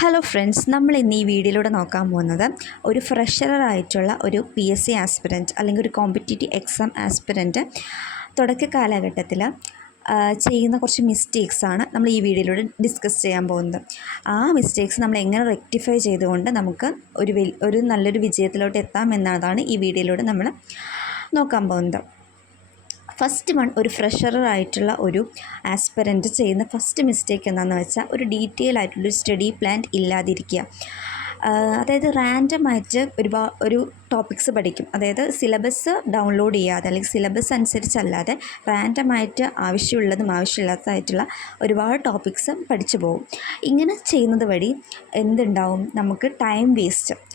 Hello friends, നമ്മൾ ഇന്ന് ഈ വീഡിയോയിലൂടെ നോക്കാൻ പോകുന്നത് ഒരു ഫ്രഷറായിട്ടുള്ള ഒരു PSC ആസ്പിരൻറ്റ് അല്ലെങ്കിൽ ഒരു കോമ്പറ്റേറ്റീവ് എക്സാം ആസ്പിരൻറ്റ് തുടക്ക കാലഘട്ടത്തിൽ ചെയ്യുന്ന കുറച്ച് മിസ്റ്റേക്സാണ് നമ്മൾ ഈ വീഡിയോയിലൂടെ ഡിസ്കസ് ചെയ്യാൻ പോകുന്നത്. ആ മിസ്റ്റേക്സ് നമ്മൾ എങ്ങനെ റെക്ടിഫൈ ചെയ്തുകൊണ്ട് നമുക്ക് ഒരു നല്ലൊരു വിജയത്തിലോട്ട് എത്താം എന്നതാണ് ഈ വീഡിയോയിലൂടെ നമ്മൾ നോക്കാൻ പോകുന്നത്. ഫസ്റ്റ് വൺ, ഒരു ഫ്രഷറായിട്ടുള്ള ഒരു ആസ്പിരൻറ്റ് ചെയ്യുന്ന ഫസ്റ്റ് മിസ്റ്റേക്ക് എന്താണെന്ന് വെച്ചാൽ ഒരു ഡീറ്റെയിൽ ആയിട്ടുള്ളൊരു സ്റ്റഡി പ്ലാൻ ഇല്ലാതിരിക്കുക. അതായത് റാൻഡമായിട്ട് ഒരു ടോപ്പിക്സ് പഠിക്കും. അതായത് സിലബസ് ഡൗൺലോഡ് ചെയ്യാതെ അല്ലെങ്കിൽ സിലബസ് അനുസരിച്ചല്ലാതെ റാൻഡമായിട്ട് ആവശ്യമുള്ളതും ആവശ്യമില്ലാത്തതായിട്ടുള്ള ഒരുപാട് ടോപ്പിക്സ് പഠിച്ചു പോകും. ഇങ്ങനെ ചെയ്യുന്നത് വഴി എന്തുണ്ടാവും, നമുക്ക്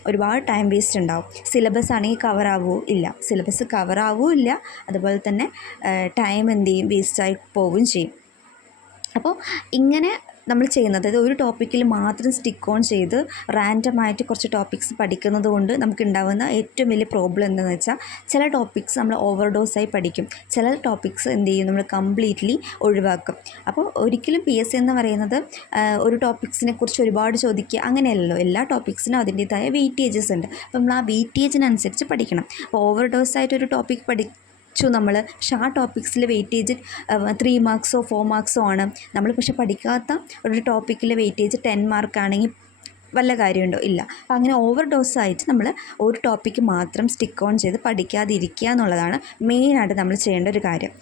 ഒരുപാട് ടൈം വേസ്റ്റ് ഉണ്ടാവും. സിലബസ് ആണെങ്കിൽ കവറാവുകയോ ഇല്ല, സിലബസ് കവറാവുകയോ ഇല്ല, അതുപോലെ തന്നെ ടൈം എന്ത് ചെയ്യും, വേസ്റ്റായി പോവുകയും ചെയ്യും. അപ്പോൾ ഇങ്ങനെ നമ്മൾ ചെയ്യുന്നത്, അതായത് ഒരു ടോപ്പിക്കിൽ മാത്രം സ്റ്റിക്ക് ഓൺ ചെയ്ത് റാൻഡമായിട്ട് കുറച്ച് ടോപ്പിക്സ് പഠിക്കുന്നത് കൊണ്ട് നമുക്കുണ്ടാകുന്ന ഏറ്റവും വലിയ പ്രോബ്ലം എന്താണെന്ന് വെച്ചാൽ, ചില ടോപ്പിക്സ് നമ്മൾ ഓവർഡോസായി പഠിക്കും, ചില ടോപ്പിക്സ് എന്ത് ചെയ്യും, നമ്മൾ കംപ്ലീറ്റ്ലി ഒഴിവാക്കും. അപ്പോൾ ഒരിക്കലും PSC എന്ന് പറയുന്നത് ഒരു ടോപ്പിക്സിനെ കുറിച്ച് ഒരുപാട് ചോദിക്കുക അങ്ങനെയല്ലല്ലോ. എല്ലാ ടോപ്പിക്സിനും അതിൻ്റേതായ വെയിറ്റേജസ് ഉണ്ട്. അപ്പോൾ നമ്മൾ ആ വെയിറ്റേജിനനുസരിച്ച് പഠിക്കണം. അപ്പോൾ ഓവർഡോസായിട്ടൊരു ടോപ്പിക് നമ്മൾ പക്ഷേ ആ ടോപ്പിക്സിൽ വെയിറ്റേജ് 3 മാർക്സോ 4 മാർക്സോ ആണ്. നമ്മൾ പക്ഷെ പഠിക്കാത്ത ഒരു ടോപ്പിക്കിൽ വെയിറ്റേജ് 10 മാർക്കാണെങ്കിൽ വല്ല കാര്യമുണ്ടോ? ഇല്ല. അപ്പോൾ അങ്ങനെ ഓവർഡോസായിട്ട് നമ്മൾ ഒരു ടോപ്പിക്ക് മാത്രം സ്റ്റിക്ക് ഓൺ ചെയ്ത് പഠിക്കാതിരിക്കുക എന്നുള്ളതാണ് മെയിനായിട്ട് നമ്മൾ ചെയ്യേണ്ട ഒരു കാര്യം.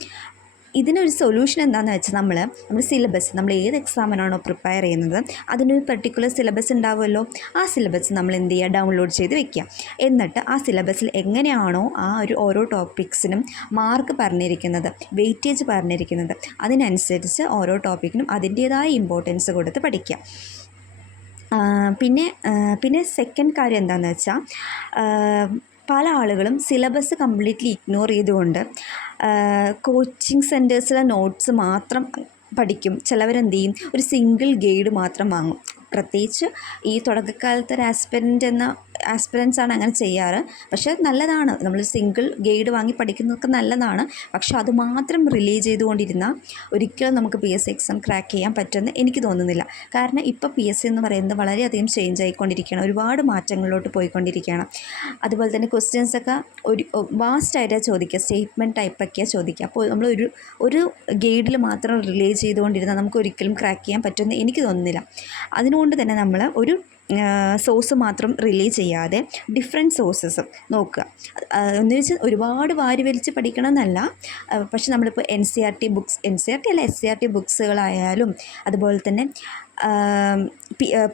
ഇതിനൊരു സൊല്യൂഷൻ എന്താണെന്ന് വെച്ചാൽ, നമ്മുടെ സിലബസ്, നമ്മൾ ഏത് എക്സാമിനാണോ പ്രിപ്പയർ ചെയ്യുന്നത് അതിനൊരു പെർട്ടിക്കുലർ സിലബസ് ഉണ്ടാവുമല്ലോ. ആ സിലബസ് നമ്മൾ എന്ത് ചെയ്യുക, ഡൗൺലോഡ് ചെയ്ത് വെക്കുക. എന്നിട്ട് ആ സിലബസിൽ എങ്ങനെയാണോ ആ ഓരോ ടോപ്പിക്സിനും മാർക്ക് പറഞ്ഞിരിക്കുന്നത്, വെയിറ്റേജ് പറഞ്ഞിരിക്കുന്നത്, അതിനനുസരിച്ച് ഓരോ ടോപ്പിക്കിനും അതിൻ്റേതായ ഇമ്പോർട്ടൻസ് കൊടുത്ത് പഠിക്കുക. പിന്നെ സെക്കൻഡ് കാര്യം എന്താണെന്ന് വെച്ചാൽ, പല ആളുകളും സിലബസ് കംപ്ലീറ്റ്ലി ഇഗ്നോർ ചെയ്തുകൊണ്ട് കോച്ചിങ് സെൻറ്റേഴ്സിലെ നോട്ട്സ് മാത്രം പഠിക്കും. ചിലവരെന്ത് ചെയ്യും, ഒരു സിംഗിൾ ഗൈഡ് മാത്രം വാങ്ങും. പ്രത്യേകിച്ച് ഈ തുടക്കക്കാലത്ത് ഒരു ആസ്പിരൻസാണ് അങ്ങനെ ചെയ്യാറ്. പക്ഷേ നല്ലതാണ്, നമ്മൾ സിംഗിൾ ഗൈഡ് വാങ്ങി പഠിക്കുന്നതൊക്കെ നല്ലതാണ്. പക്ഷെ അതുമാത്രം റിലേ ചെയ്തുകൊണ്ടിരുന്നാൽ ഒരിക്കലും നമുക്ക് PSC എക്സാം ക്രാക്ക് ചെയ്യാൻ പറ്റുമെന്ന് എനിക്ക് തോന്നുന്നില്ല. കാരണം ഇപ്പോൾ PSC എന്ന് പറയുന്നത് വളരെയധികം ചേഞ്ച് ആയിക്കൊണ്ടിരിക്കുകയാണ്, ഒരുപാട് മാറ്റങ്ങളിലോട്ട് പോയിക്കൊണ്ടിരിക്കുകയാണ്. അതുപോലെ തന്നെ ക്വസ്റ്റ്യൻസൊക്കെ ഒരു വാസ്റ്റായിട്ടാണ് ചോദിക്കുക, സ്റ്റേറ്റ്മെൻറ്റ് ടൈപ്പൊക്കെയാണ് ചോദിക്കുക. അപ്പോൾ നമ്മൾ ഒരു ഗൈഡിൽ മാത്രം റിലേ ചെയ്തുകൊണ്ടിരുന്നാൽ നമുക്ക് ഒരിക്കലും ക്രാക്ക് ചെയ്യാൻ പറ്റുമെന്ന് എനിക്ക് തോന്നുന്നില്ല. അതുകൊണ്ട് തന്നെ നമ്മൾ ഒരു സോഴ്സ് മാത്രം റിലേ ചെയ്യാതെ ഡിഫറെൻറ്റ് സോഴ്സസ് നോക്കുക. എന്ന് വെച്ചാൽ ഒരുപാട് വാരി വലിച്ച് പഠിക്കണമെന്നല്ല. പക്ഷെ നമ്മളിപ്പോൾ NCERT അല്ല SCERT ബുക്സുകളായാലും അതുപോലെ തന്നെ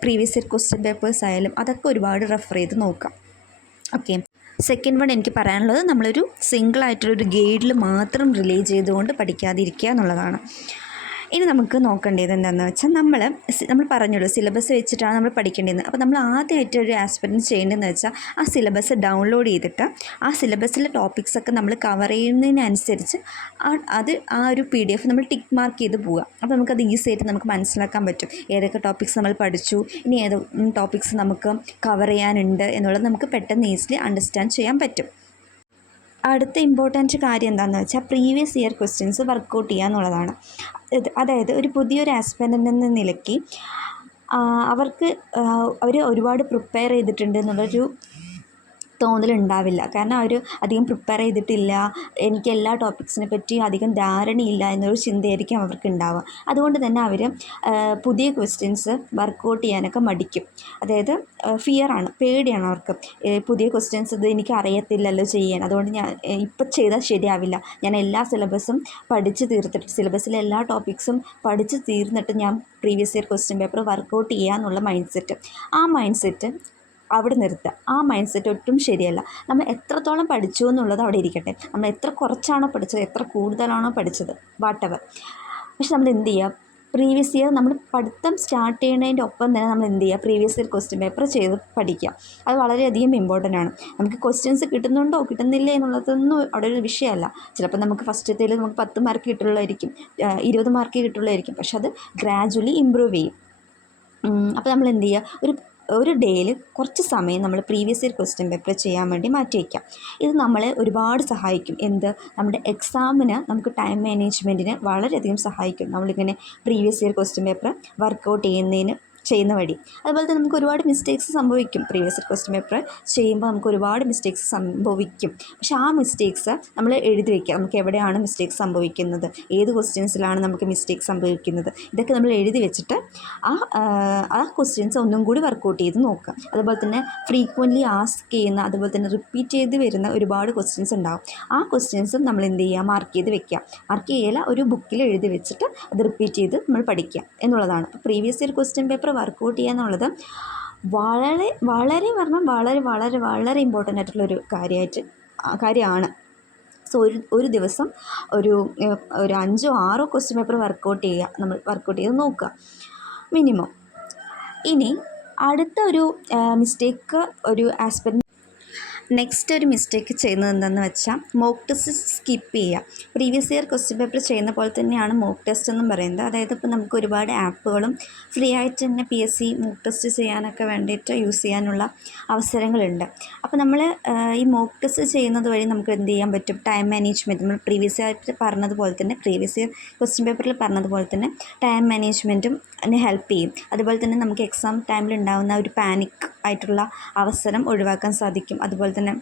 പ്രീവിയസ് ഇയർ ക്വസ്റ്റ്യൻ പേപ്പേഴ്സ് ആയാലും അതൊക്കെ ഒരുപാട് റെഫർ ചെയ്ത് നോക്കാം. ഓക്കെ. സെക്കൻഡ് വൺ എനിക്ക് പറയാനുള്ളത്, നമ്മളൊരു സിംഗിളായിട്ടുള്ളൊരു ഗൈഡിൽ മാത്രം റിലേ ചെയ്തുകൊണ്ട് പഠിക്കാതിരിക്കുക എന്നുള്ളതാണ്. ഇനി നമുക്ക് നോക്കേണ്ടത് എന്താണെന്ന് വെച്ചാൽ, നമ്മൾ പറഞ്ഞല്ലോ സിലബസ് വെച്ചിട്ടാണ് നമ്മൾ പഠിക്കേണ്ടത്. അപ്പോൾ നമ്മൾ ആദ്യമായിട്ട് ഒരു ആസ്പിരൻറ്റ് ചെയ്യേണ്ടതെന്ന് വെച്ചാൽ, ആ സിലബസ് ഡൗൺലോഡ് ചെയ്തിട്ട് ആ സിലബസിലെ ടോപ്പിക്സൊക്കെ നമ്മൾ കവർ ചെയ്യുന്നതിനനുസരിച്ച് ആ ഒരു PDF നമ്മൾ ടിക്ക് മാർക്ക് ചെയ്ത് പോവുക. അപ്പോൾ നമുക്കത് ഈസി ആയിട്ട് നമുക്ക് മനസ്സിലാക്കാൻ പറ്റും ഏതൊക്കെ ടോപ്പിക്സ് നമ്മൾ പഠിച്ചു, ഇനി ഏത് ടോപ്പിക്സ് നമുക്ക് കവർ ചെയ്യാനുണ്ട് എന്നുള്ളത് നമുക്ക് പെട്ടെന്ന് ഈസിലി അണ്ടർസ്റ്റാൻഡ് ചെയ്യാൻ പറ്റും. അടുത്ത ഇമ്പോർട്ടൻറ്റ് കാര്യം എന്താണെന്ന് വെച്ചാൽ, പ്രീവിയസ് ഇയർ ക്വസ്റ്റ്യൻസ് വർക്കൗട്ട് ചെയ്യുക എന്നുള്ളതാണ്. അതായത് ഒരു പുതിയൊരു ആസ്പിരൻ്റ് എന്ന നിലയ്ക്ക് അവർ ഒരുപാട് പ്രിപ്പയർ ചെയ്തിട്ടുണ്ട് എന്നുള്ളൊരു തോന്നലുണ്ടാവില്ല. കാരണം അവർ അധികം പ്രിപ്പയർ ചെയ്തിട്ടില്ല, എനിക്ക് എല്ലാ ടോപ്പിക്സിനെ പറ്റിയും അധികം ധാരണയില്ല എന്നൊരു ചിന്തയായിരിക്കും അവർക്ക് ഉണ്ടാവുക. അതുകൊണ്ട് തന്നെ അവർ പുതിയ ക്വസ്റ്റ്യൻസ് വർക്കൗട്ട് ചെയ്യാനൊക്കെ മടിക്കും. അതായത് പേടിയാണ് അവർക്ക്. പുതിയ ക്വസ്റ്റ്യൻസ് ഇത് എനിക്ക് അറിയത്തില്ലല്ലോ ചെയ്യാൻ, അതുകൊണ്ട് ഞാൻ ഇപ്പം ചെയ്താൽ ശരിയാവില്ല, ഞാൻ എല്ലാ സിലബസും പഠിച്ച് തീർത്തിട്ട്, സിലബസിലെ എല്ലാ ടോപ്പിക്സും പഠിച്ച് തീർന്നിട്ട് ഞാൻ previous year question paper work out ചെയ്യുക എന്നുള്ള മൈൻഡ് സെറ്റ് അവിടെ നിർത്തുക. ആ മൈൻഡ് സെറ്റ് ഒട്ടും ശരിയല്ല. നമ്മൾ എത്രത്തോളം പഠിച്ചു എന്നുള്ളത് അവിടെ ഇരിക്കട്ടെ, നമ്മൾ എത്ര കുറച്ചാണോ പഠിച്ചത്, എത്ര കൂടുതലാണോ പഠിച്ചത്, വാട്ടെവർ. പക്ഷെ നമ്മൾ എന്ത് ചെയ്യുക, പ്രീവിയസ് ഇയർ നമ്മൾ പഠിത്തം സ്റ്റാർട്ട് ചെയ്യുന്നതിൻ്റെ ഒപ്പം തന്നെ നമ്മൾ എന്ത് ചെയ്യുക, പ്രീവിയസ് ഇയർ ക്വസ്റ്റ്യൻ പേപ്പർ ചെയ്ത് പഠിക്കുക. അത് വളരെയധികം ഇമ്പോർട്ടൻ്റ് ആണ്. നമുക്ക് ക്വസ്റ്റ്യൻസ് കിട്ടുന്നുണ്ടോ കിട്ടുന്നില്ലേ എന്നുള്ളതൊന്നും അവിടെ ഒരു വിഷയമല്ല. ചിലപ്പോൾ നമുക്ക് ഫസ്റ്റത്തേൽ നമുക്ക് 10 മാർക്ക് കിട്ടുള്ളതായിരിക്കും, 20 മാർക്ക് കിട്ടുള്ളതായിരിക്കും. പക്ഷെ അത് ഗ്രാജുവലി ഇമ്പ്രൂവ് ചെയ്യും. അപ്പോൾ നമ്മൾ എന്ത് ചെയ്യുക, ഒരു ഡേയിൽ കുറച്ച് സമയം നമ്മൾ പ്രീവിയസ് ഇയർ ക്വസ്റ്റ്യൻ പേപ്പർ ചെയ്യാൻ വേണ്ടി മാറ്റി വയ്ക്കാം. ഇത് നമ്മളെ ഒരുപാട് സഹായിക്കും. നമ്മുടെ എക്സാമിന് നമുക്ക് ടൈം മാനേജ്മെൻറ്റിന് വളരെയധികം സഹായിക്കും. നമ്മളിങ്ങനെ previous year question paper work out ചെയ്യുന്ന വഴി. അതുപോലെ തന്നെ നമുക്ക് ഒരുപാട് മിസ്റ്റേക്സ് സംഭവിക്കും. പ്രീവിയസ് ഇയർ ക്വസ്റ്റ്യൻ പേപ്പർ ചെയ്യുമ്പോൾ നമുക്ക് ഒരുപാട് മിസ്റ്റേക്സ് സംഭവിക്കും. പക്ഷെ ആ മിസ്റ്റേക്സ് നമ്മൾ എഴുതി വയ്ക്കുക. നമുക്ക് എവിടെയാണ് മിസ്റ്റേക്സ് സംഭവിക്കുന്നത്, ഏത് ക്വസ്റ്റ്യൻസിലാണ് നമുക്ക് മിസ്റ്റേക്ക് സംഭവിക്കുന്നത്, ഇതൊക്കെ നമ്മൾ എഴുതി വെച്ചിട്ട് ആ ക്വസ്റ്റ്യൻസ് ഒന്നും കൂടി വർക്കൗട്ട് ചെയ്ത് നോക്കുക. അതുപോലെ തന്നെ ഫ്രീക്വൻ്റ്ലി ആസ്ക് ചെയ്യുന്ന, അതുപോലെ തന്നെ റിപ്പീറ്റ് ചെയ്ത് വരുന്ന ഒരുപാട് ക്വസ്റ്റ്യൻസ് ഉണ്ടാകും. ആ ക്വസ്റ്റ്യൻസും നമ്മൾ എന്ത് ചെയ്യുക, മാർക്ക് ചെയ്ത് വെക്കുക. മാർക്ക് ചെയ്യല, ഒരു ബുക്കിൽ എഴുതി വെച്ചിട്ട് അത് റിപ്പീറ്റ് ചെയ്ത് നമ്മൾ പഠിക്കുക എന്നുള്ളതാണ്. അപ്പോൾ previous year question paper work out ചെയ്യുക എന്നുള്ളത് വളരെ വളരെ പറഞ്ഞാൽ വളരെ വളരെ വളരെ ഇമ്പോർട്ടൻ്റ് ആയിട്ടുള്ളൊരു കാര്യമാണ്. സോ ഒരു ദിവസം ഒരു 5 or 6 ക്വസ്റ്റ്യൻ പേപ്പർ വർക്കൗട്ട് ചെയ്ത് നോക്കുക മിനിമം. ഇനി അടുത്ത ഒരു മിസ്റ്റേക്ക് ഒരു ആസ്പിരൻ്റ് നെക്സ്റ്റ് ഒരു മിസ്റ്റേക്ക് ചെയ്യുന്നത് എന്താണെന്ന് വെച്ചാൽ മോക്ക് ടെസ്റ്റ് സ്കിപ്പ് ചെയ്യുക. പ്രീവിയസ് ഇയർ ക്വസ്റ്റ്യൻ പേപ്പർ ചെയ്യുന്ന പോലെ തന്നെയാണ് മോക്ക് ടെസ്റ്റ് എന്നും പറയുന്നത്. അതായത് ഇപ്പോൾ നമുക്ക് ഒരുപാട് ആപ്പുകളും ഫ്രീ ആയിട്ട് തന്നെ PSC മോക്ക് ടെസ്റ്റ് ചെയ്യാനൊക്കെ വേണ്ടിയിട്ട് യൂസ് ചെയ്യാനുള്ള അവസരങ്ങളുണ്ട്. അപ്പോൾ നമ്മൾ ഈ മോക്ക് ടെസ്റ്റ് ചെയ്യുന്നത് വഴി നമുക്ക് എന്ത് ചെയ്യാൻ പറ്റും, ടൈം മാനേജ്മെൻറ്റ്, നമ്മൾ പ്രീവിയസ് ആയിട്ട് പറഞ്ഞതുപോലെ തന്നെ പ്രീവിയസ് ഇയർ ക്വസ്റ്റ്യൻ പേപ്പറിൽ പറഞ്ഞതുപോലെ തന്നെ ടൈം മാനേജ്മെൻറ്റും അതിന് ഹെൽപ്പ് ചെയ്യും. അതുപോലെ തന്നെ നമുക്ക് എക്സാം ടൈമിൽ ഉണ്ടാകുന്ന ഒരു പാനിക് ആയിട്ടുള്ള അവസരം ഒഴിവാക്കാൻ സാധിക്കും. അതുപോലെ തന്നെ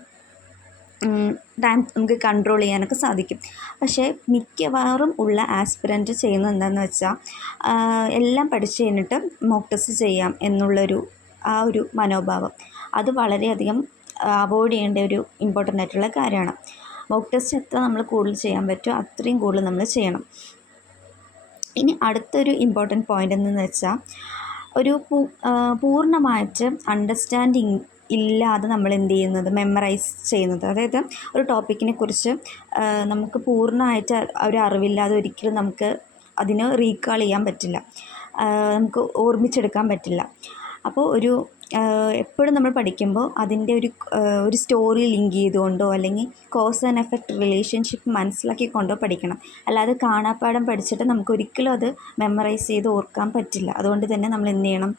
ടൈം നമുക്ക് കൺട്രോൾ ചെയ്യാനൊക്കെ സാധിക്കും. പക്ഷേ മിക്കവാറും ഉള്ള ആസ്പിരൻ്റ് ചെയ്യുന്നത് എന്താണെന്ന് വെച്ചാൽ എല്ലാം പഠിച്ചു കഴിഞ്ഞിട്ട് മോക്ക് ടെസ്റ്റ് ചെയ്യാം എന്നുള്ളൊരു ഒരു മനോഭാവം, അത് വളരെയധികം അവോയ്ഡ് ചെയ്യേണ്ട ഒരു ഇമ്പോർട്ടൻ്റ് ആയിട്ടുള്ള കാര്യമാണ്. മോക്ക് ടെസ്റ്റ് എത്ര നമ്മൾ കൂടുതൽ ചെയ്യാൻ പറ്റുമോ അത്രയും കൂടുതൽ നമ്മൾ ചെയ്യണം. ഇനി അടുത്തൊരു ഇമ്പോർട്ടൻറ്റ് പോയിൻ്റ് എന്തെന്ന് വെച്ചാൽ ഒരു പൂർണ്ണമായിട്ട് അണ്ടർസ്റ്റാൻഡിങ് ഇല്ലാതെ നമ്മൾ എന്ത് ചെയ്യുന്നത്, മെമ്മറൈസ് ചെയ്യുന്നത്. അതായത് ഒരു ടോപ്പിക്കിനെ കുറിച്ച് നമുക്ക് പൂർണ്ണമായിട്ട് ഒരു അറിവില്ലാതെ ഒരിക്കലും നമുക്ക് അതിന് റീകാൾ ചെയ്യാൻ പറ്റില്ല, നമുക്ക് ഓർമ്മിച്ചെടുക്കാൻ പറ്റില്ല. അപ്പോൾ എപ്പോഴും നമ്മൾ പഠിക്കുമ്പോൾ അതിൻ്റെ ഒരു സ്റ്റോറി ലിങ്ക് ചെയ്തുകൊണ്ടോ അല്ലെങ്കിൽ കോസ് ആൻഡ് എഫക്റ്റ് റിലേഷൻഷിപ്പ് മനസ്സിലാക്കിക്കൊണ്ടോ പഠിക്കണം. അല്ലാതെ കാണാപ്പാഠം പഠിച്ചിട്ട് നമുക്ക് ഒരിക്കലും അത് മെമ്മറൈസ് ചെയ്ത് ഓർക്കാൻ പറ്റില്ല. അതുകൊണ്ട് തന്നെ നമ്മൾ എന്ത് ചെയ്യണം,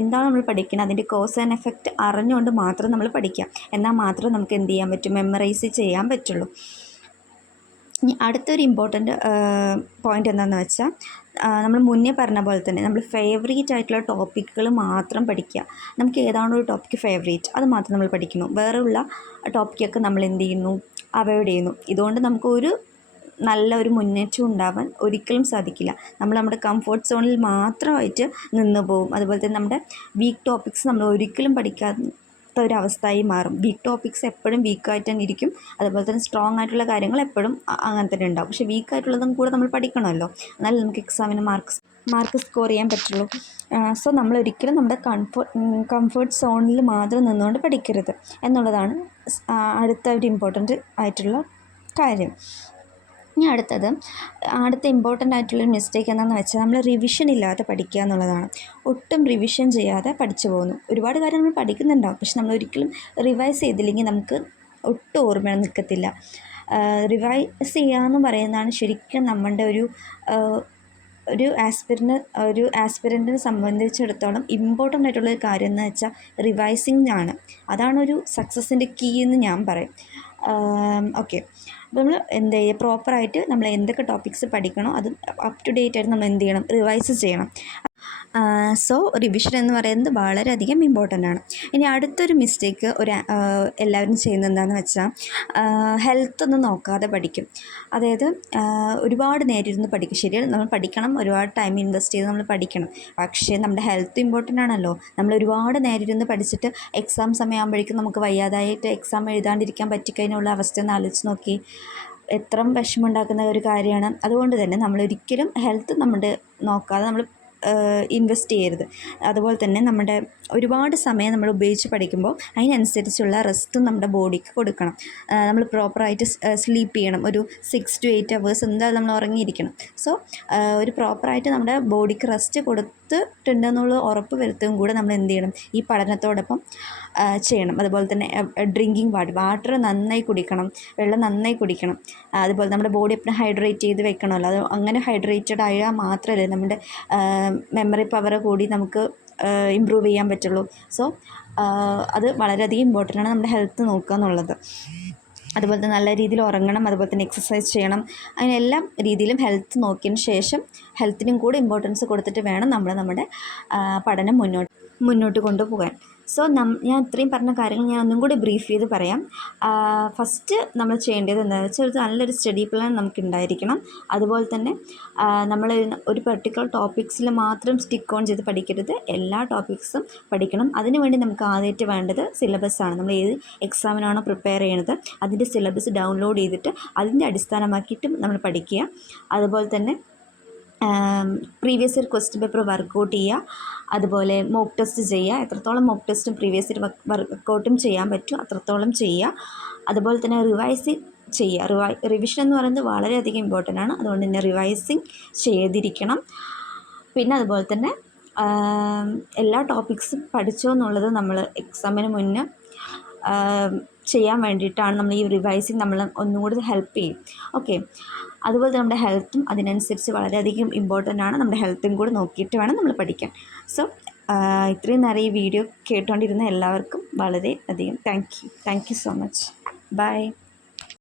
എന്താണ് നമ്മൾ പഠിക്കുന്നത് അതിൻ്റെ കോസ് ആൻഡ് എഫക്റ്റ് അറിഞ്ഞുകൊണ്ട് മാത്രം നമ്മൾ പഠിക്കുക. എന്നാൽ മാത്രം നമുക്ക് എന്ത് ചെയ്യാൻ പറ്റും, മെമ്മറൈസ് ചെയ്യാൻ പറ്റുള്ളൂ. ഇനി അടുത്തൊരു ഇമ്പോർട്ടൻ്റ് പോയിൻ്റ് എന്താണെന്ന് വെച്ചാൽ നമ്മൾ മുന്നേ പറഞ്ഞ പോലെ തന്നെ നമ്മൾ ഫേവറേറ്റ് ആയിട്ടുള്ള ടോപ്പിക്കുകൾ മാത്രം പഠിക്കുക. നമുക്ക് ഏതാണോ ഒരു ടോപ്പിക്ക് ഫേവറേറ്റ് അത് മാത്രം നമ്മൾ പഠിക്കുന്നു. വേറെയുള്ള ടോപ്പിക്കൊക്കെ നമ്മൾ എന്ത് ചെയ്യുന്നു, അവോയ്ഡ് ചെയ്യുന്നു. ഇതുകൊണ്ട് നമുക്കൊരു നല്ല ഒരു മുന്നേറ്റം ഉണ്ടാവാൻ ഒരിക്കലും സാധിക്കില്ല. നമ്മൾ നമ്മുടെ കംഫർട്ട് സോണിൽ മാത്രമായിട്ട് നിന്ന് പോകും. അതുപോലെ തന്നെ നമ്മുടെ വീക്ക് ടോപ്പിക്സ് നമ്മൾ ഒരിക്കലും ഒരവസ്ഥയായി മാറും. വീക്ക് ടോപ്പിക്സ് എപ്പോഴും വീക്കായിട്ട് തന്നെ ഇരിക്കും. അതുപോലെ തന്നെ സ്ട്രോങ് ആയിട്ടുള്ള കാര്യങ്ങൾ എപ്പോഴും അങ്ങനെ തന്നെ ഉണ്ടാവും. പക്ഷേ വീക്കായിട്ടുള്ളതും കൂടെ നമ്മൾ പഠിക്കണമല്ലോ, എന്നാലും നമുക്ക് എക്സാമിന് മാർക്ക് സ്കോർ ചെയ്യാൻ പറ്റുള്ളൂ. സോ നമ്മളൊരിക്കലും നമ്മുടെ കംഫർട്ട് സോണിൽ മാത്രം നിന്നുകൊണ്ട് പഠിക്കരുത് എന്നുള്ളതാണ് അടുത്ത ഒരു ഇമ്പോർട്ടൻ്റ് ആയിട്ടുള്ള കാര്യം. ഇനി അടുത്ത ഇമ്പോർട്ടൻ്റ് ആയിട്ടുള്ളൊരു മിസ്റ്റേക്ക് എന്താണെന്ന് വെച്ചാൽ നമ്മൾ റിവിഷൻ ഇല്ലാതെ പഠിക്കുക എന്നുള്ളതാണ്. ഒട്ടും റിവിഷൻ ചെയ്യാതെ പഠിച്ചു പോകുന്നു. ഒരുപാട് കാര്യം നമ്മൾ പഠിക്കുന്നുണ്ടാവും, പക്ഷെ നമ്മൾ ഒരിക്കലും റിവൈസ് ചെയ്തില്ലെങ്കിൽ നമുക്ക് ഒട്ടും ഓർമ്മ നിൽക്കത്തില്ല. റിവൈസ് ചെയ്യുക എന്ന് പറയുന്നതാണ് ശരിക്കും നമ്മളുടെ ഒരു ആസ്പിരൻറ്റിനെ സംബന്ധിച്ചിടത്തോളം ഇമ്പോർട്ടൻ്റ് ആയിട്ടുള്ളൊരു കാര്യം എന്ന് വെച്ചാൽ റിവൈസിങ് ആണ്. അതാണൊരു സക്സസിൻ്റെ കീ എന്ന് ഞാൻ പറയും. ഓക്കെ, അപ്പോൾ നമ്മൾ എന്ത് ചെയ്യുക, പ്രോപ്പറായിട്ട് നമ്മൾ എന്തൊക്കെ ടോപ്പിക്സ് പഠിക്കണോ അത് അപ് ടു ഡേറ്റ് ആയിട്ട് നമ്മൾ എന്ത് ചെയ്യണം, റിവൈസ് ചെയ്യണം. സോ റിവിഷൻ എന്ന് പറയുന്നത് വളരെയധികം ഇമ്പോർട്ടൻ്റ് ആണ്. ഇനി അടുത്തൊരു മിസ്റ്റേക്ക് എല്ലാവരും ചെയ്യുന്നത് എന്താണെന്ന് വെച്ചാൽ ഹെൽത്ത് ഒന്നും നോക്കാതെ പഠിക്കും. അതായത് ഒരുപാട് നേരം ഇരുന്ന് പഠിക്കും. ശരിയാണ്, നമ്മൾ പഠിക്കണം, ഒരുപാട് ടൈം ഇൻവെസ്റ്റ് ചെയ്ത് നമ്മൾ പഠിക്കണം. പക്ഷേ നമ്മുടെ ഹെൽത്ത് ഇമ്പോർട്ടൻ്റ് ആണല്ലോ. നമ്മൾ ഒരുപാട് നേരം ഇരുന്ന് പഠിച്ചിട്ട് എക്സാം സമയമാകുമ്പോഴേക്കും നമുക്ക് വയ്യാതായിട്ട് എക്സാം എഴുതാണ്ടിരിക്കാൻ പറ്റിക്കഴിഞ്ഞുള്ള അവസ്ഥ ഒന്ന് ആലോചിച്ച് നോക്കി, എത്ര വിഷമമുണ്ടാക്കുന്ന ഒരു കാര്യമാണ്. അതുകൊണ്ട് തന്നെ നമ്മളൊരിക്കലും ഹെൽത്ത് നോക്കാതെ നമ്മൾ ഇൻവെസ്റ്റ് ചെയ്യരുത്. അതുപോലെ തന്നെ നമ്മുടെ ഒരുപാട് സമയം നമ്മൾ ഉപയോഗിച്ച് പഠിക്കുമ്പോൾ അതിനനുസരിച്ചുള്ള റെസ്റ്റും നമ്മുടെ ബോഡിക്ക് കൊടുക്കണം. നമ്മൾ പ്രോപ്പറായിട്ട് സ്ലീപ്പ് ചെയ്യണം. ഒരു 6 to 8 hours എന്തായാലും നമ്മൾ ഉറങ്ങിയിരിക്കണം. സോ ഒരു പ്രോപ്പറായിട്ട് നമ്മുടെ ബോഡിക്ക് റെസ്റ്റ് കൊടുത്തിട്ടുണ്ടെന്നുള്ള ഉറപ്പ് വരുത്തുകയും കൂടെ നമ്മൾ എന്ത് ചെയ്യണം, ഈ പഠനത്തോടൊപ്പം ചെയ്യണം. അതുപോലെ തന്നെ ഡ്രിങ്കിങ് വാട്ടർ നന്നായി കുടിക്കണം, വെള്ളം നന്നായി കുടിക്കണം. അതുപോലെ നമ്മുടെ ബോഡി എപ്പോഴും ഹൈഡ്രേറ്റ് ചെയ്ത് വെക്കണമല്ലോ. അത് അങ്ങനെ ഹൈഡ്രേറ്റഡ് ആയാൽ മാത്രമല്ലേ നമ്മുടെ മെമ്മറി പവർ കൂടി നമുക്ക് ഇമ്പ്രൂവ് ചെയ്യാൻ പറ്റുള്ളൂ. സോ അത് വളരെയധികം ഇമ്പോർട്ടൻ്റ് ആണ്, നമ്മുടെ ഹെൽത്ത് നോക്കുക എന്നുള്ളത്. അതുപോലെ തന്നെ നല്ല രീതിയിൽ ഉറങ്ങണം, അതുപോലെ തന്നെ എക്സസൈസ് ചെയ്യണം. അങ്ങനെ എല്ലാ രീതിയിലും ഹെൽത്ത് നോക്കിയതിന് ശേഷം ഹെൽത്തിനും കൂടി ഇമ്പോർട്ടൻസ് കൊടുത്തിട്ട് വേണം നമ്മൾ നമ്മുടെ പഠനം മുന്നോട്ട് കൊണ്ടുപോകാൻ. സോ ഞാൻ ഇത്രയും പറഞ്ഞ കാര്യങ്ങൾ ഞാൻ ഒന്നും കൂടി ബ്രീഫ് ചെയ്ത് പറയാം. ഫസ്റ്റ് നമ്മൾ ചെയ്യേണ്ടത് എന്താണെന്ന് വെച്ചാൽ ഒരു നല്ലൊരു സ്റ്റഡി പ്ലാൻ നമുക്ക് ഉണ്ടായിരിക്കണം. അതുപോലെ തന്നെ നമ്മൾ ഒരു പെർട്ടിക്കുലർ ടോപ്പിക്സിൽ മാത്രം സ്റ്റിക്ക് ഓൺ ചെയ്ത് പഠിക്കരുത്, എല്ലാ ടോപ്പിക്സും പഠിക്കണം. അതിനുവേണ്ടി നമുക്ക് ആദ്യമായിട്ട് വേണ്ടത് സിലബസാണ്. നമ്മൾ ഏത് എക്സാമിനാണോ പ്രിപ്പയർ ചെയ്യണത് അതിൻ്റെ സിലബസ് ഡൗൺലോഡ് ചെയ്തിട്ട് അതിൻ്റെ അടിസ്ഥാനമാക്കിയിട്ട് നമ്മൾ പഠിക്കുക. അതുപോലെ തന്നെ previous year question paper work out ചെയ്യുക, അതുപോലെ മോക്ക് ടെസ്റ്റ് ചെയ്യുക. എത്രത്തോളം മോക്ക് ടെസ്റ്റും പ്രീവിയസ് ഇയർ വർക്കൗട്ടും ചെയ്യാൻ പറ്റും അത്രത്തോളം ചെയ്യുക. അതുപോലെ തന്നെ റിവൈസിങ് ചെയ്യുക. റിവിഷൻ എന്ന് പറയുന്നത് വളരെയധികം ഇമ്പോർട്ടൻ്റ് ആണ്. അതുകൊണ്ട് തന്നെ റിവൈസിങ് ചെയ്തിരിക്കണം. പിന്നെ അതുപോലെ തന്നെ എല്ലാ ടോപ്പിക്സും പഠിച്ചോ എന്നുള്ളത് നമ്മൾ എക്സാമിന് മുന്നേ ചെയ്യാൻ വേണ്ടിയിട്ടാണ് നമ്മൾ ഈ റിവൈസിങ് നമ്മൾ ഒന്നുകൂടി ഹെൽപ്പ് ചെയ്യും. ഓക്കെ, അതുപോലെ നമ്മുടെ ഹെൽത്തും അതിനനുസരിച്ച് വളരെയധികം ഇമ്പോർട്ടൻ്റ് ആണ്. നമ്മുടെ ഹെൽത്തും കൂടി നോക്കിയിട്ട് വേണം നമ്മൾ പഠിക്കാൻ. സോ ഇത്രയും നേരം ഈ വീഡിയോ കേട്ടുകൊണ്ടിരുന്ന എല്ലാവർക്കും വളരെയധികം thank you so much. By.